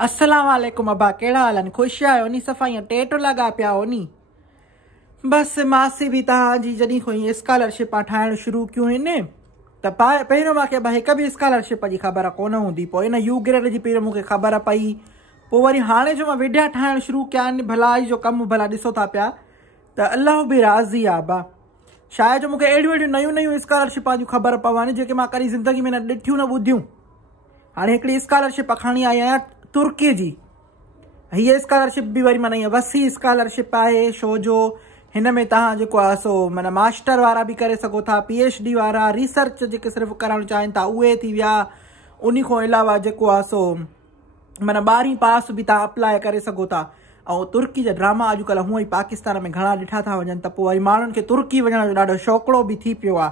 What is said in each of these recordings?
अस्सलाम वालेकुम अबा केड़ा हाल खुश आयो नी सफ़ाई टेटो लगा पिया हो नी बस मासी भी तव्हांजी जॾहिं खां स्कॉलरशिप ठाहिण शुरू कयूं आहिनि त पहिरियों मूंखे हिक बि स्कॉलरशिप जी ख़बर कोन हूंदी पोइ इन यू ग्रेड जी पहिरियों मूंखे ख़बर पई पोइ वरी हाणे जो मां विडिया ठाहिण शुरू कया आहिनि भलाई जो कमु भला ॾिसो था पिया त अलाह बि राज़ी आहे अबा शायदि जो मूंखे अहिड़ियूं नयूं नयूं स्कॉलरशिपां जूं ख़बर पवनि जेके मां कॾहिं ज़िंदगी में न ॾिठियूं न ॿुधियूं। हाणे हिकिड़ी स्कॉलरशिप खणी आई आहियां तुर्की जी। हीअ स्कॉलरशिप बि वरी माना ईअं वसी स्कॉलरशिप आहे छो जो हिन में तव्हां जेको आहे सो माना मास्टर वारा बि करे सघो था PhD वारा रिसर्च जेके सिर्फ़ु करणु चाहिनि था उहे थी विया। उन खां अलावा जेको आहे सो माना 12वीं पास बि तव्हां अप्लाई करे सघो था। ऐं तुर्की जा ड्रामा अॼुकल्ह हूअं ई पाकिस्तान में घणा ॾिठा था वञनि त पोइ वरी माण्हुनि खे तुर्की वञण जो ॾाढो शौक़ड़ो बि थी पियो आहे।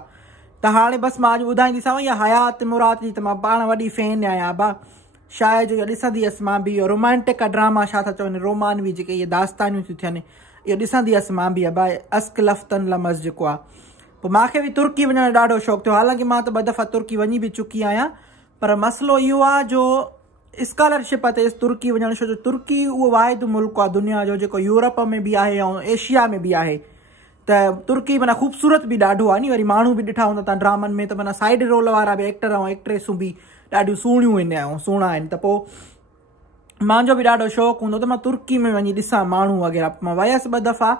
त हाणे बसि मां अॼु ॿुधाईंदीसांव इहा हयात मुराद जी त मां पाण वॾी फैन आहियां अबा शायदि इहो ॾिसंदी हुअसि मां बि इहो रोमांटिक ड्रामा छा था चवनि रोमानवी जेके इहे दास्तानियूं थियूं थियनि इहो ॾिसंदी हुअसि मां बि अबा अस्क लफ़्तन लमस जेको आहे पोइ मूंखे बि तुर्की वञण जो ॾाढो शौक़ु थियो। हालांकि मां त 2 दफ़ा तुर्की वञी बि चुकी आहियां पर मसइलो इहो आहे जो स्कॉलरशिप ते तुर्की वञणु छो जो तुर्की उहो वाहिद मुल्क आहे दुनिया जो जेको यूरोप में बि आहे ऐं एशिया में बि आहे त तुर्की माना ख़ूबसूरत बि ॾाढो आहे नी। वरी माण्हू बि ॾिठा हूंदा तव्हां ड्रामनि में त माना साइड रोल वारा बि एक्टर ऐं एक्ट्रेसूं बि ॾाढियूं सुहिणियूं आहिनि ऐं सुहिणा आहिनि त पोइ मुंहिंजो बि ॾाढो शौक़ु हूंदो त मां तुर्की में वञी ॾिसां माण्हू वग़ैरह। मां वियसि 2 दफ़ा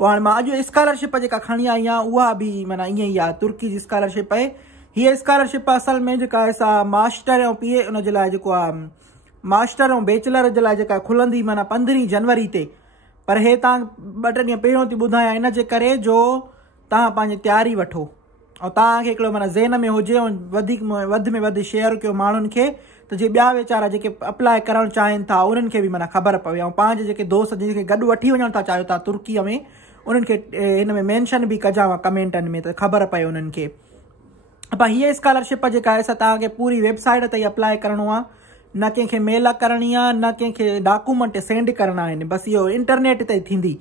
पोइ हाणे मां अॼु स्कॉलरशिप जेका खणी आई आहियां उहा बि माना ईअं ई आहे तुर्की जी स्कॉलरशिप आहे। हीअ स्कॉलरशिप असल में जेका आहे सा मास्टर ऐं PA उन जे लाइ जेको आहे मास्टर ऐं बैचलर जे लाइ जेका खुलंदी माना 15 जनवरी ते पर हे तव्हां 2-3 ॾींहं पहिरियों थी ॿुधायां इन जे करे जो तव्हां पंहिंजी तयारी वठो ऐं तव्हांखे हिकिड़ो माना ज़हन में हुजे ऐं वधि में वधि शेयर कयो माण्हुनि खे त जे ॿिया वीचारा जेके अप्लाई करणु चाहिनि था उन्हनि खे बि माना ख़बर पवे ऐं पंहिंजे जेके दोस्त जेके गॾु वठी वञणु था चाहियो था तुर्कीअ में उन्हनि खे हिन में मेंशन बि कजांव कमेंटनि में त ख़बर पए उन्हनि खे। पर हीअ स्कॉलरशिप जेका आहे तव्हांखे पूरी वेबसाइट ते अप्लाई करिणो आहे न कंहिंखे मेल करणी आहे न कंहिंखे डॉक्यूमेंट सेंड करणा आहिनि बसि इहो इंटरनेट ते थींदी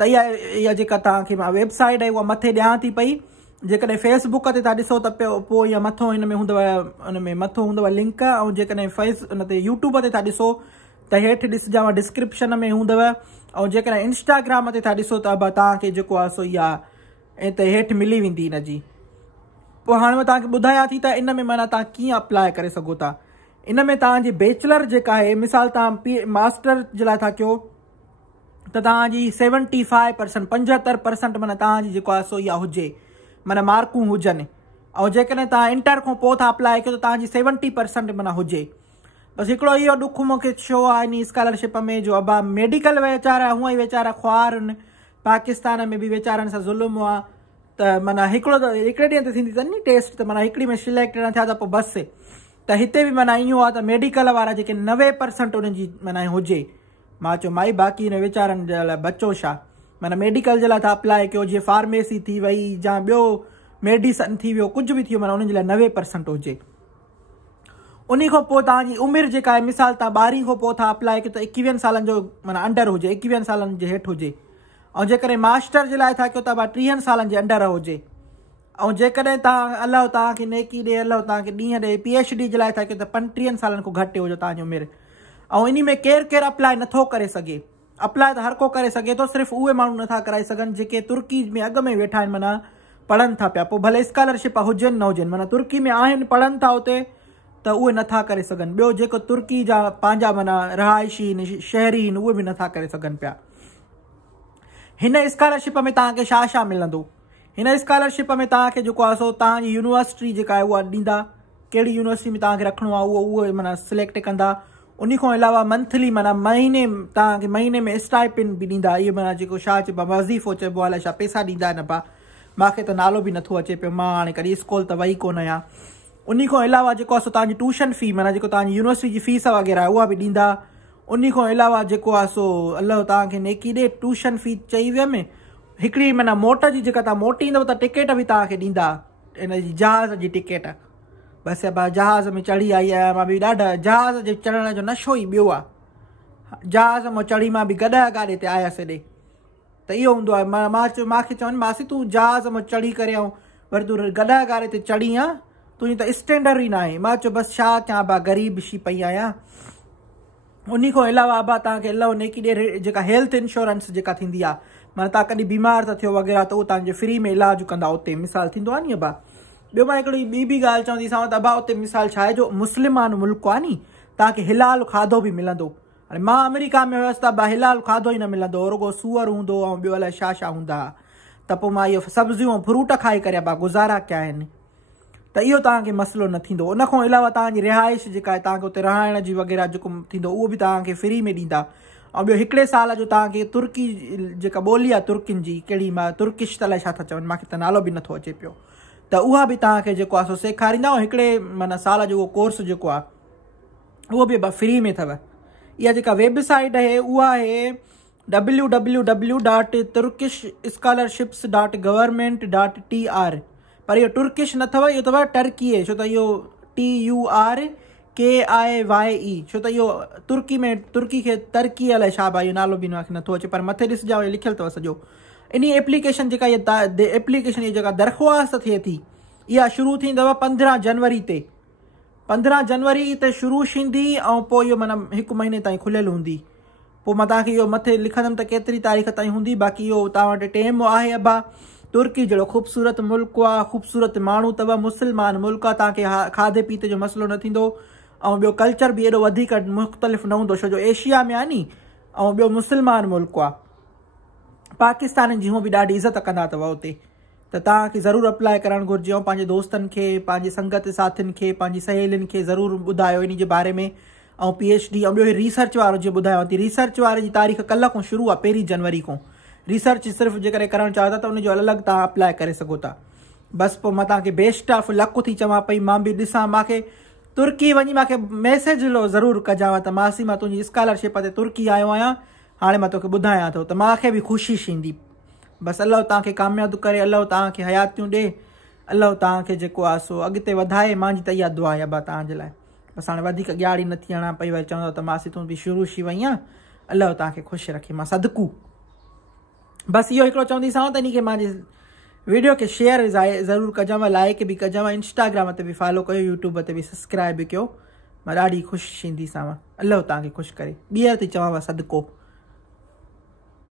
त इहा जेका तव्हांखे मां वेबसाइट आहे उहा मथे ॾियां थी पई। जेकॾहिं फेसबुक ते तव्हां ॾिसो त पोइ इहा मथो हिन में हूंदव हुन में मथो हूंदव लिंक ऐं जेकॾहिं हुन ते यूट्यूब ते तव्हां ॾिसो त हेठि ॾिसजांव डिस्क्रिप्शन में हूंदव ऐं जेकॾहिं इंस्टाग्राम ते तव्हां ॾिसो त तव्हांखे जेको आहे सो इहा ऐं त हेठि मिली वेंदी हिन जी। पोइ हाणे मां तव्हांखे ॿुधायां थी त इन में माना तव्हां कीअं अप्लाई करे सघो था। इन में तव्हांजी बैचलर जेका आहे मिसाल तव्हां मास्टर जे लाइ था कयो त तव्हांजी 75% 75% माना तव्हांजी जेको आहे सो इहा हुजे माना मार्कूं हुजनि ऐं जेकॾहिं तव्हां इंटर खां पोइ था अप्लाई कयो त तव्हांजी 70% माना हुजे। बसि हिकिड़ो इहो ॾुख मूंखे छो आहे इन स्कॉलरशिप में जो अबा मेडिकल वीचारा हूअं ई वीचारा ख्वार आहिनि पाकिस्तान में बि वीचारनि सां ज़ुल्म आहे त माना हिकिड़े ॾींहं ते थींदी अथनि नी टेस्ट त माना हिकिड़ी में सिलेक्ट न थिया त पोइ बसि त हिते बि माना इहो आहे त मेडिकल वारा जेके 90% उन्हनि जी माना हुजे। मां चयो माई बाक़ी हिन वीचारनि जे लाइ बचो छा माना मेडिकल जे लाइ तव्हां अप्लाई कयो जीअं फार्मेसी थी वई या ॿियो मेडिसन थी वियो कुझु बि थी वियो माना उन्हनि जे लाइ 90% हुजे। उन खां पोइ तव्हांजी उमिरि जेका आहे मिसाल तव्हां 12 खां पोइ था अप्लाई कयो त 21 सालनि जो माना अंडर हुजे 21 सालनि जे हेठि हुजे ऐं जेकॾहिं मास्टर जे लाइ था कयो त 30 सालनि जे अंडर हुजे ऐं जेकॾहिं तव्हां अलाह तव्हांखे नेकी ॾे अलाह तव्हांखे ॾींहं ॾे PhD जे लाइ था कयो त 35 सालनि खां घटि हुजे तव्हांजी उमिरि। ऐं इन में केरु अप्लाई नथो करे सघे अप्लाई त हर को करे सघे थो सिर्फ़ु उहे माण्हू नथा कराए सघनि जेके तुर्की में अॻु में वेठा आहिनि माना पढ़नि था पिया पोइ भले स्कॉलरशिप हुजनि न हुजनि माना तुर्की में आहिनि पढ़नि था उते त उहे नथा करे सघनि। ॿियो जेको तुर्की जा पंहिंजा माना रहाइशी आहिनि शहरी आहिनि उहे बि नथा करे सघनि पिया। हिन स्कॉलरशिप में तव्हांखे छा छा मिलंदो हिन स्कॉलरशिप में तव्हांखे जेको आहे सो तव्हांजी यूनिवर्सिटी जेका आहे उहा ॾींदा कहिड़ी यूनिवर्सिटी में तव्हांखे रखिणो आहे उहो माना सिलेक्ट कंदा। उन खां अलावा मंथली माना तव्हांखे महीने में स्टाइपेंड बि ॾींदा। इहो माना जेको छा चइबो आहे वज़ीफ़ो चइबो आहे अलाए छा पैसा ॾींदा आहिनि पा मूंखे त नालो बि नथो अचे पियो मां हाणे कॾहिं स्कूल त वई कोन आहियां। उन खां अलावा जेको आहे सो तव्हांजी ट्यूशन फ़ी माना जेको तव्हांजी यूनिवर्सिटी जी फीस वग़ैरह उहा बि ॾींदा। उन खां अलावा जेको आहे सो अलाह तव्हांखे नेकी ॾे ट्यूशन फ़ी चई वियमि हिकिड़ी माना मोट जी जेका तव्हां मोटींदव त टिकेट बि तव्हांखे ॾींदा इन जी जहाज़ जी टिकेट। बसि अबा जहाज़ में चढ़ी आई आहियां मां बि ॾाढा जहाज़ जे चढ़ण जो नशो ई ॿियो आहे। जहाज़ मां चढ़ी मां बि गॾा गाॾे ते आयसि हेॾे त इहो हूंदो आहे मूंखे चवनि मासी तूं जहाज़ मां चढ़ी करे ऐं वरी तूं गॾा गाॾे ते चढ़ी आहे तुंहिंजी त स्टैंडर्ड ई न आहे। मां चयो बसि छा कयां बा ग़रीब शी पई आहियां उन खां अलावा अबा तव्हांखे अलाह नेकी ॾे जेका हेल्थ इंश्योरेंस जेका थींदी आहे माना तव्हां कॾहिं बीमार था थियो वग़ैरह त उहो तव्हांजे फ्री में इलाजु कंदा उते मिसाल थींदो आहे नी अबा। ॿियो मां हिकिड़ी ॿी बि ॻाल्हि चवंदीसांव त अबा उते मिसाल छा आहे जो मुस्लिमान मुल्क आहे नी तव्हांखे हिलाल खाधो बि मिलंदो। हाणे मां अमेरिका में हुयसि त अबा हिलाल खाधो ई न मिलंदो रुगो सूअर हूंदो ऐं ॿियो अलाए छा छा हूंदा हुआ त पोइ मां इहो सब्जियूं ऐं फ्रूट खाई करे अबा गुज़ारा कया आहिनि त इहो तव्हांखे मसइलो न थींदो। उन खां अलावा तव्हांजी रिहाइश जेका आहे तव्हांखे उते रहण जी वग़ैरह जेको थींदो उहो बि तव्हांखे फ्री में ॾींदा। ऐं ॿियो हिकिड़े साल जो तव्हांखे तुर्की जेका ॿोली आहे तुर्कियुनि जी कहिड़ी मां तुर्किश त अलाए छा था चवनि मूंखे त नालो बि नथो अचे पियो त उहा बि तव्हांखे जेको आहे सो सेखारींदा ऐं हिकिड़े माना साल जो उहो कोर्स जेको आहे उहो बि फ्री में अथव। इहा जेका वेबसाइट आहे उहा आहे www.turkishscholarships.government.tr पर इहो तुर्किश न अथव इहो अथव टर्की छो त इहो TURKIYE छो त इहो तुर्की खे तरकी अलाए छा भाई इहो नालो बि मूंखे नथो अचे पर मथे ॾिसजांइ लिखियलु अथव सॼो। इन एप्लीकेशन जेका इहा एप्लीकेशन जी जेका दरख़्वास्त थिए थी इहा शुरू थींदव 15 जनवरी ते 15 जनवरी ते शुरू थींदी ऐं पोइ इहो माना 1 महीने ताईं खुलियल हूंदी। पोइ मां तव्हांखे इहो मथे लिखंदुमि त केतिरी तारीख़ ताईं हूंदी बाक़ी इहो तव्हां वटि टाइम आहे अबा। तुर्की जहिड़ो ख़ूबसूरत मुल्क आहे ख़ूबसूरत माण्हू अथव मुस्लमान मुल्क आहे तव्हांखे खाधे पीते जो मसइलो न थींदो ऐं ॿियो कल्चर बि एॾो वधीक मुख़्तलिफ़ न हूंदो छो जो एशिया में आहे नी ऐं ॿियो मुस्लमान मुल्क आहे पाकिस्तान जी बि ॾाढी इज़त कंदा अथव उते त तव्हांखे ज़रूरु अप्लाई करणु घुरिजे ऐं पंहिंजे दोस्तनि खे पंहिंजे संगत साथियुनि खे पंहिंजी सहेलियुनि खे ज़रूरु ॿुधायो इन जे बारे में। ऐं PhD ऐं ॿियो रिसर्च वारो जीअं ॿुधायांव थी रिसर्च वारे जी तारीख़ कल्ह खां शुरू आहे 1 जनवरी खां। रिसर्च सिर्फ़ु जेकॾहिं करणु चाहियो था त उनजो अलॻि तव्हां अप्लाई करे सघो था। बसि पोइ मां तव्हांखे बेस्ट ऑफ लक थी चवां पई मां बि ॾिसां मूंखे तुर्की वञी मूंखे मैसेज ज़रूरु कजांव त मासी मां तुंहिंजी स्कॉलरशिप ते तुर्की आयो आहियां हाणे मां तोखे ॿुधायां थो त मूंखे बि ख़ुशी थींदी। बसि अलाह तव्हांखे कामयाबु करे अलाह तव्हांखे हयातियूं ॾे अलाह तव्हांखे जेको आहे सो अॻिते वधाए मुंहिंजी त इहा दुआ आहे अबा तव्हांजे लाइ। बसि हाणे वधीक ॻाढ़ी न थी हणां पई वरी चवंदव त मासी तूं बि शुरू थी वई आहीं अलाह तव्हांखे ख़ुशि रखे मां सदकू। बसि इहो हिकिड़ो चवंदीसांव त इन खे मुंहिंजे वीडियो खे शेयर ज़रूरु कजांव लाइक बि कजांव इंस्टाग्राम ते बि फॉलो कयो यूट्यूब ते बि सब्सक्राइब बि कयो मां ॾाढी ख़ुशि थींदीसांव अलाह तव्हांखे ख़ुशि करे ॿीहर थी चवांव सदको।